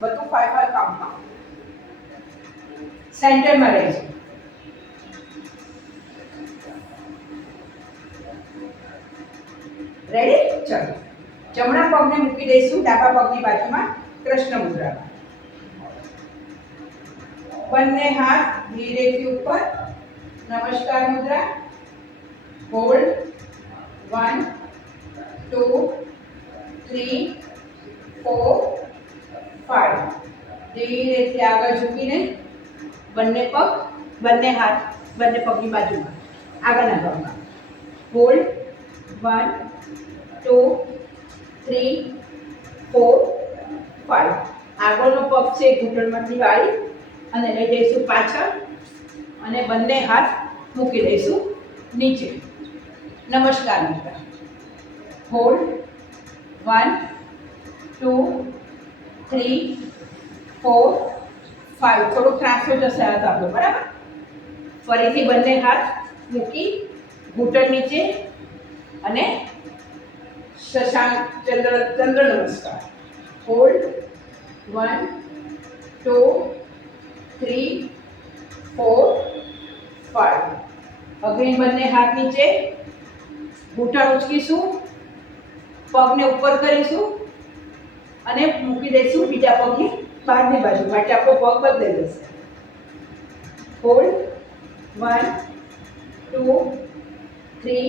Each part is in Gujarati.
બધું 5 કાઉન્ટમાં સેન્ટરમાં રહેશે. રેડી? ચલો, જમણા પગને મૂકી દઈશું ડાબા પગની બાજુમાં કૃષ્ણ મુદ્રામાં. બંને હાથ ધીરેથી ઉપર, નમસ્કાર મુદ્રા. હોલ્ડ 1 2 3 4 5. ધીરેથી આગળ ઝૂકીને બંને પગ, બંને હાથ બંને પગની બાજુમાં આગળના પગમાં. હોલ્ડ 1 2 3 4 5. આગળનો પગ છે ઘૂંટણમાંથી વાળી અને લઈ જઈશું પાછળ અને બંને હાથ મૂકી દઈશું નીચે. નમસ્કાર મુદ્રા. હોલ્ડ 1 2 3 4 5. થોડો ત્રાસો જશે હાથ આપણો, બરાબર? ફરીથી બંને હાથ મૂકી ઘૂંટણ નીચે અને શશાંક ચંદ્ર નમસ્કાર. હોલ્ડ 1 2 3 4 5. અગેન બંને હાથ નીચે, ઘૂંટણ ઉચકીશું, પગને ઉપર કરીશું અને મૂકી દઈશું બીજા પગની બહારની બાજુ માટે આપણો પગ બદલાઈ જશે. હોલ્ડ 1 2 3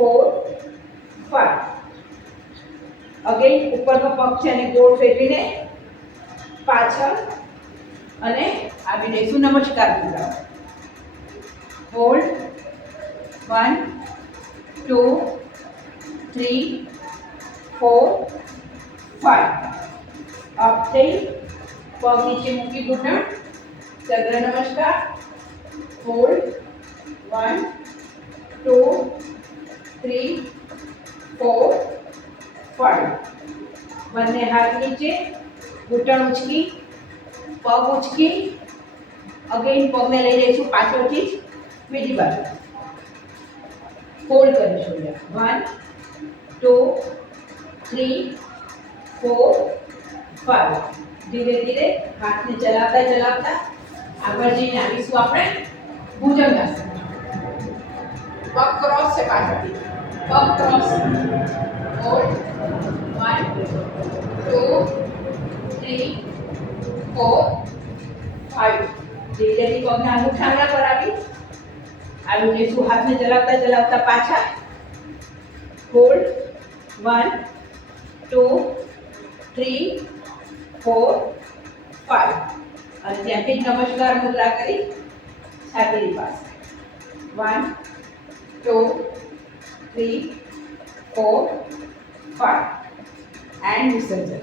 4 5. અગેન ઉપરનો પગ છે અને ગોળ ફેરવીને પાછળ અને આવી દઈશું નમસ્કાર મુદ્રા. હોલ્ડ 1 2 3 4 5. અપ થઈ પગ નીચે મૂકી ઘૂંટણ, ચંદ્ર નમસ્કાર. હોલ્ડ 1 2 3 4 5. બંને હાથ નીચે, ઘૂંટણ ઉચકી, પગ ઉચકી, અગેન પગને લઈ જઈશું પાછળથી જ બીજી બાજુ. હોલ્ડ કરીશું. 1 2 3 4 5. ધીરે ધીરે હાથને ચલાવતા ચલાવતા આગળ જઈને આવીશું આપણે ભુજંગાસન. પગ ક્રોસ છે પાછળથી, પગ ક્રોસ. હોલ્ડ 1 2 3 4 5. ધીરેથી પગને અંગૂઠાના પર આવી જઈશું, હાથને ચલાવતા ચલાવતા પાછા. હોલ્ડ 1 2 3 4 5. અને ત્યાંથી જ નમસ્કાર મુદ્રા કરી છાતીની પાસે. 1 2 3 4 5. એન્ડ વિસર્જન.